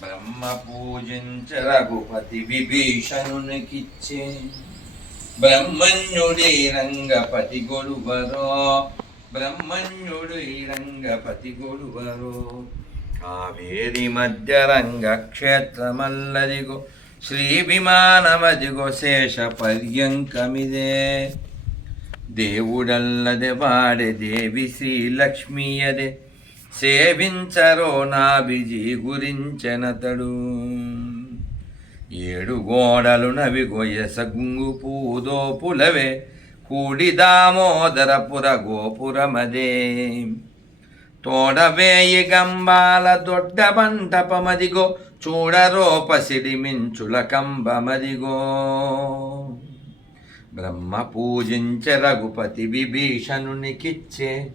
బ్రహ్మ పూజించ రఘుపతి విభీషణునికిచ్చే. బ్రహ్మణ్యుడి రంగపతి గొడువరో బ్రహ్మణ్యుడి రంగపతి గొడువరో కావేరి మధ్య రంగ క్షేత్రమల్లదిగో శ్రీ విమానమదిగో శేష పర్యంకమిదే. దేవుడల్లదే వాడే దేవి శ్రీలక్ష్మీయదే సేవించరో నాభిజీ గురించెనతడు. ఏడు గోడలు నవి గొయ్యస గుంగు పూదో పులవే కూడి దామోదరపుర గోపురమదే. తోడవేయి గంబాల దొడ్డ బంటపమదిగో చూడరో పసిడి మించుల కంబమదిగో. బ్రహ్మ పూజించ రఘుపతి విభీషణునికిచ్చే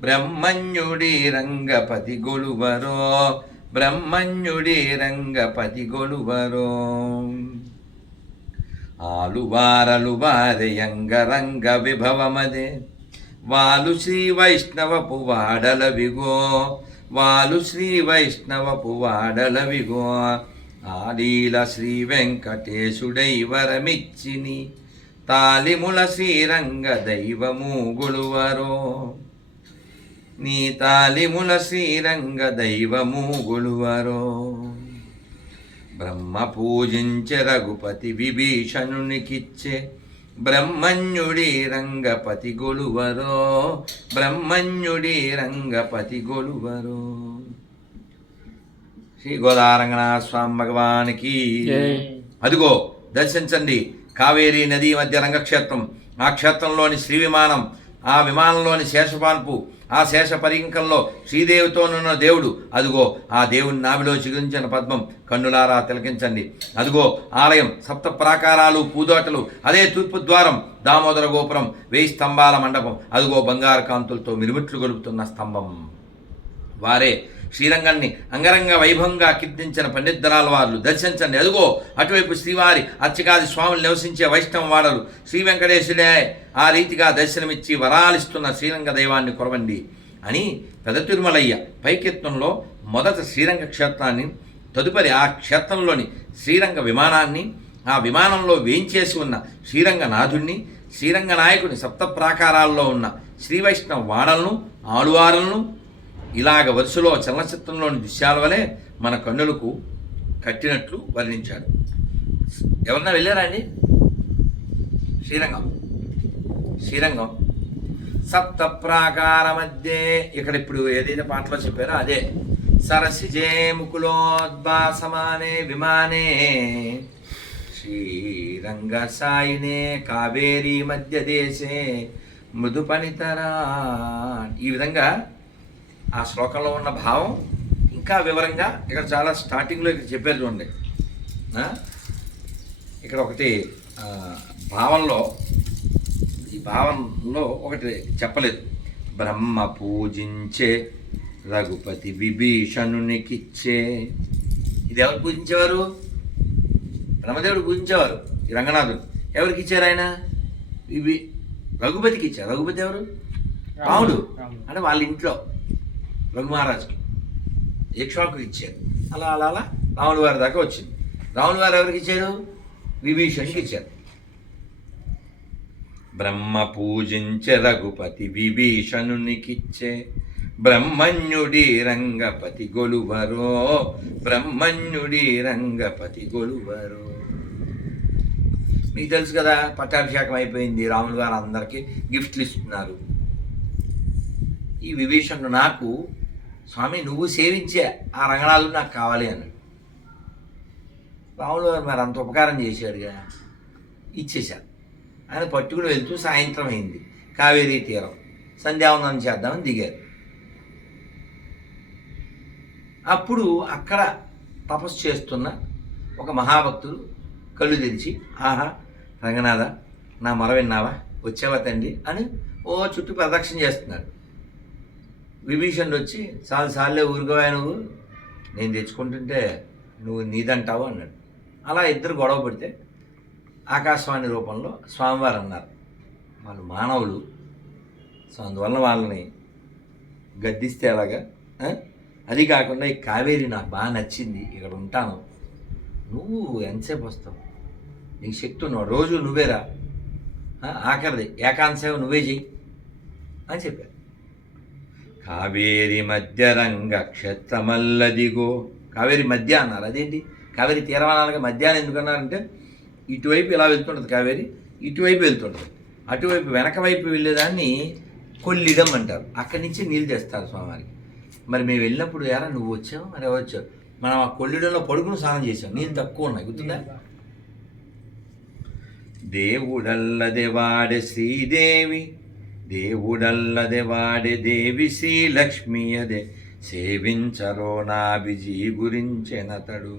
బ్రహ్మణ్యుడి రంగపతి గొలువరో బ్రహ్మణ్యుడి రంగపతి గొలువరో. ఆలువారలు వారయంగ రంగ విభవమదే. వాలు శ్రీ వైష్ణవపు వాడల విగో వాలు శ్రీ వైష్ణవపు వాడల విగో ఆలీల శ్రీ వెంకటేశుడై వరమిచ్చిని తాలిముల శ్రీరంగ దైవము గొలువరో. నీ తాలిముల శ్రీరంగ దైవము గొలువరో. బ్రహ్మ పూజించ రఘుపతి విభీషణునికిచ్చే బ్రహ్మణ్యుడి రంగపతి గొలువరో. బ్రహ్మణ్యుడి రంగపతి గొలువరో. శ్రీ గోదారంగనాథ స్వామి భగవానికి అదిగో దర్శించండి. కావేరీ నదీ మధ్య రంగక్షేత్రం. ఆ క్షేత్రంలోని శ్రీ విమానం ఆ విమానంలోని శేషపాన్పు ఆ శేష పరింకంలో శ్రీదేవితోనున్న దేవుడు. అదిగో ఆ దేవుని నాభిలో చిగురించిన పద్మం కన్నులారా తిలకించండి. అదిగో ఆలయం సప్త ప్రాకారాలు పూదోటలు అదే తూర్పు ద్వారం దామోదర గోపురం వేయి స్తంభాల మండపం అదిగో బంగారు కాంతులతో మిరుమిట్లు గొలుపుతున్న స్తంభం. వారే శ్రీరంగాన్ని అంగరంగ వైభవంగా కీర్తించిన పండిద్దరాల వారు దర్శించండి. అదుగో అటువైపు శ్రీవారి అర్చకాది స్వాములు నివసించే వైష్ణవ వాడలు శ్రీ వెంకటేశుడే ఆ రీతిగా దర్శనమిచ్చి వరాలిస్తున్న శ్రీరంగ దైవాన్ని కొరవండి అని పెద తిరుమలయ్య పైకెత్తంలో మొదట శ్రీరంగ క్షేత్రాన్ని తదుపరి ఆ క్షేత్రంలోని శ్రీరంగ విమానాన్ని ఆ విమానంలో వేయించేసి ఉన్న శ్రీరంగ నాథుణ్ణి శ్రీరంగ నాయకుని సప్త ప్రాకారాల్లో ఉన్న శ్రీవైష్ణవ వాడలను ఆలువారలను ఇలాగ వరుసలో చలనచిత్రంలోని దృశ్యాల వలె మన కన్నులకు కట్టినట్లు వర్ణించాడు. ఎవరన్నా వెళ్ళారా అండి? శ్రీరంగం. శ్రీరంగం. సప్త ప్రాకార మధ్య ఇక్కడ ఇప్పుడు ఏదైతే పాటలో చెప్పారో అదే. సరసి జేముకులోద్భాసమానే విమానే. శ్రీరంగ సాయినే కావేరీ మధ్య దేశే మృదుపనితరా ఈ విధంగా ఆ శ్లోకంలో ఉన్న భావం ఇంకా వివరంగా ఇక్కడ చాలా స్టార్టింగ్లో ఇక్కడ చెప్పారు చూడండి? ఇక్కడ ఒకటి భావంలో ఈ భావంలో ఒకటి చెప్పలేదు. బ్రహ్మ పూజించే రఘుపతి విభీషణునికిచ్చే. ఇది ఎవరు పూజించేవారు? బ్రహ్మదేవుడు పూజించేవారు ఈ రంగనాథుడు. ఎవరికి ఇచ్చారు ఆయన? ఇవి రఘుపతికి ఇచ్చారు. రఘుపతి ఎవరు? రాముడు. అంటే వాళ్ళ ఇంట్లో. బ్రహ్మహారాజుకి ఇక్ష్వాకు ఇచ్చారు. అలా అలా అలా రాముల వారి దాకా వచ్చింది. రాముల వారు ఎవరికి ఇచ్చారు? విభీషణ్కి ఇచ్చారు. బ్రహ్మ పూజించే రఘుపతి విభీషణునికిచ్చే. బ్రహ్మణ్యుడి రంగపతి గొలువరో. బ్రహ్మణ్యుడి రంగపతి గొలువరో. మీకు తెలుసు కదా పట్టాభిషేకం అయిపోయింది. రాములు గారు అందరికీ గిఫ్ట్లు ఇస్తున్నారు. ఈ విభీషణుడు నాకు స్వామి నువ్వు సేవించే ఆ రంగనాథుడు నాకు కావాలి అన్నాడు. రాములు గారు మరి అంత ఉపకారం చేశాడుగా? ఇచ్చేశాడు ఆయన పట్టుకుని వెళ్తూ సాయంత్రం అయింది. కావేరీ తీరం. సంధ్యావందనం చేద్దామని దిగారు. అప్పుడు అక్కడ తపస్సు చేస్తున్న ఒక మహాభక్తుడు కళ్ళు తెరిచి ఆహా రంగనాథ నా మొర విన్నావా? వచ్చావా తండ్రి? అని ఓ చుట్టూ ప్రదక్షిణ చేస్తున్నాడు. విభీషణుడు వచ్చి చాలు సార్లే ఊరుకోవా నువ్వు. నేను తెచ్చుకుంటుంటే నువ్వు నీదంటావు అన్నాడు. అలా ఇద్దరు గొడవ పడితే ఆకాశవాణి రూపంలో స్వామివారు అన్నారు. వాళ్ళు మానవులు. సో అందువల్ల వాళ్ళని గద్దిస్తే ఎలాగా? అది కాకుండా ఈ కావేరి నాకు బాగా నచ్చింది. ఇక్కడ ఉంటాను. నువ్వు ఎంతసేపు వస్తావు? నీకు శక్తి ఉన్నావు రోజు నువ్వేరా? ఆఖరిది ఏకాంత సేవ నువ్వే చెయ్యి అని చెప్పారు. కావేరి మధ్య క్షేత్రమల్లదిగో. కావేరి మధ్య అన్నారు. అదేంటి? కావేరి తీరమానాలకి మధ్యాహ్నం ఎందుకన్నారంటే ఇటువైపు ఇలా వెళ్తుంటుంది కావేరి ఇటువైపు వెళ్తుంటుంది. అటువైపు వెనక వైపు వెళ్ళేదాన్ని కొల్లిడం అంటారు. అక్కడి నుంచి నీళ్ళు తెస్తారు స్వామివారికి. మరి మేము వెళ్ళినప్పుడు ఎరా నువ్వు వచ్చావు? మరి ఎవరు వచ్చావు మనం ఆ కొల్లిడంలో పడుకుని స్నానం చేసాం నీళ్ళు తక్కువ ఉన్నాయి. గుర్తుందా? దేవుడల్లదే వాడే శ్రీదేవి. దేవుడల్లదే వాడే దేవి శ్రీలక్ష్మి అదే. సేవించరో నాభిజీ గురించెనతడు.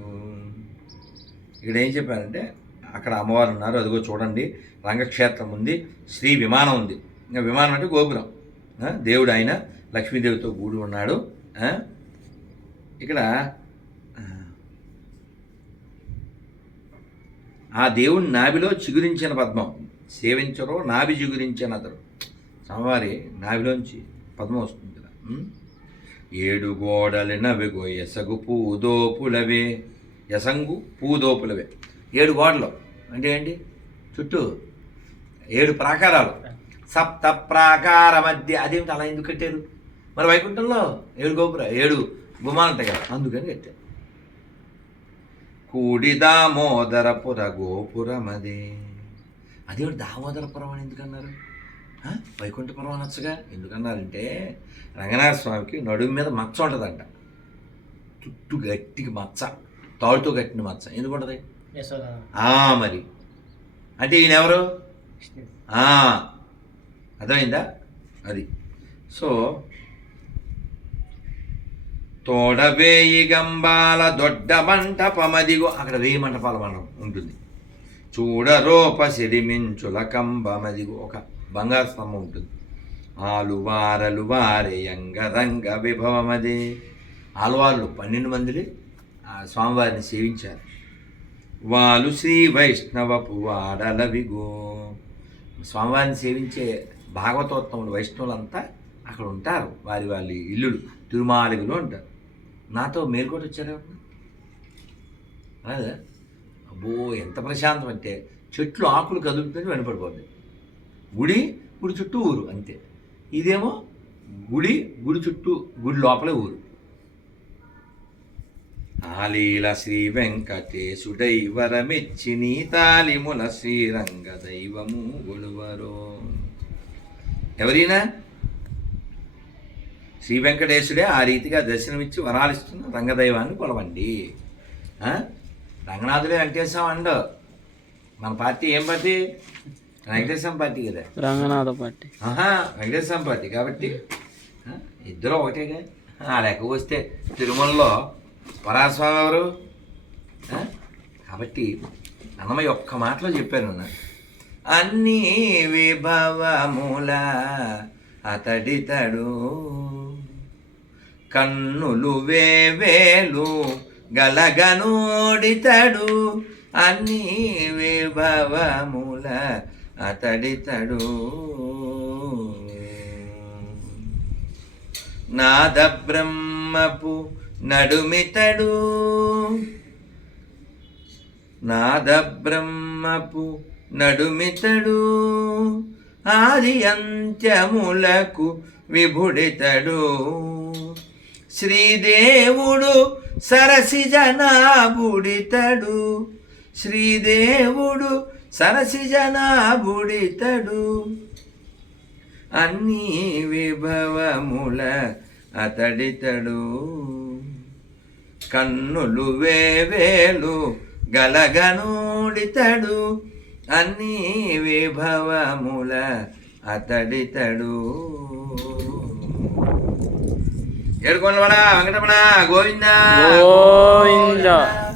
ఇక్కడ ఏం చెప్పారంటే అక్కడ అమ్మవారు ఉన్నారు. అదిగో చూడండి రంగక్షేత్రం ఉంది శ్రీ విమానం ఉంది. ఇంకా విమానం అంటే గోపురం. దేవుడు ఆయన లక్ష్మీదేవితో కూడి ఉన్నాడు. ఇక్కడ ఆ, ఆ దేవుని నాభిలో చిగురించిన పద్మం. సేవించరో నాభి చిగురించిన అతడు స్వామివారి నావిలోంచి పద్మం వస్తుంది కదా గోడలు ఏడు గోడలినవిగో ఎసగు పూదోపులవే యసంగు పూదోపులవే. ఏడు గోడలు అంటే ఏంటి? చుట్టూ ఏడు ప్రాకారాలు. సప్త ప్రాకార మధ్య అదేమిటి అలా ఎందుకు కట్టారు? మరి వైకుంఠంలో ఏడు గోపుర ఏడు గుమాలు ఉంటాయి కదా అందుకని కట్టారు. కూడి దామోదరపుర గోపురమదే. అదేమిటి దామోదరపురం అని ఎందుకన్నారు వైకుంఠపురం అనొచ్చుగా. ఎందుకన్నారంటే రంగనాథ స్వామికి నడుము మీద మచ్చ ఉంటుందంట. చుట్టూ గట్టికి మచ్చ. తాడుతో కట్టిన మచ్చ. ఎందుకు ఉంటుంది ఆ మరి. అంటే ఈయన ఎవరు అర్థమైందా? అది. సో తోడవేయి గంబాల దొడ్డ మంటపమదిగో. అక్కడ వేయి మంటపాల మనం ఉంటుంది. చూడరోప సిరిమించుల కంబమదిగో. ఒక బంగారు స్తంభం ఉంటుంది ఆలువారలు వారేయంగ రంగ అదే. ఆలవార్లు పన్నెండు మందిని ఆ స్వామివారిని సేవించారు. వాళ్ళు శ్రీ వైష్ణవపు వాడలవిగో స్వామివారిని సేవించే భాగవతోత్తములు వైష్ణవులంతా అక్కడ ఉంటారు. వారి వాళ్ళ ఇల్లులు తిరుమాలిగులో ఉంటారు. నాతో మేల్కోటి వచ్చారు అదే. అబ్బో ఎంత ప్రశాంతం అంటే చెట్లు ఆకులు కదులుతుంటే వెనపడిపోతుంది గుడి గుడి చుట్టూ ఊరు అంతే. ఇదేమో గుడి గుడి చుట్టూ గుడి లోపలే ఊరు. ఆలీల శ్రీ వెంకటేశుడై వరమిచ్చి నీ తాలిముల శ్రీరంగ దైవము గొలువరో. ఎవరైనా శ్రీ వెంకటేశుడే ఆ రీతిగా దర్శనమిచ్చి వరాలిస్తున్న రంగదైవాన్ని కొలవండి. రంగనాథుడే వెంకటేశం అండు. మన పార్టీ ఏం పార్టీ? వెంకటేశ్వరం పార్టీ కదా? రంగనాథ ఆహా వెంకటేశ్వరం పార్టీ కాబట్టి ఇద్దరు ఒకటేగా ఆ లెక్క వస్తే తిరుమలలో వరాస్వామి ఎవరు? కాబట్టి అన్నమయ్య ఒక్క మాటలో చెప్పాను నా అన్ని విభవముల అతడితడు కన్నులు వేవేలు గలగనోడితడు. అన్ని విభవముల అతడితడు. నాద బ్రహ్మపు నడుమితడు. నాద బ్రహ్మపు నడుమితడు. ఆది అంత్యములకు విభుడితడు. శ్రీదేవుడు సరసిజనాబుడితడు శ్రీదేవుడు సరసి సరసిజనాబుడితడు అన్ని విభవముల అతడితడు. కన్నులు వేవేలు గలగనూడితడు. అన్ని విభవముల అతడితడు. ఏడుకొండవాడా వెంకటరమణ గోవిందా. గోవిందా.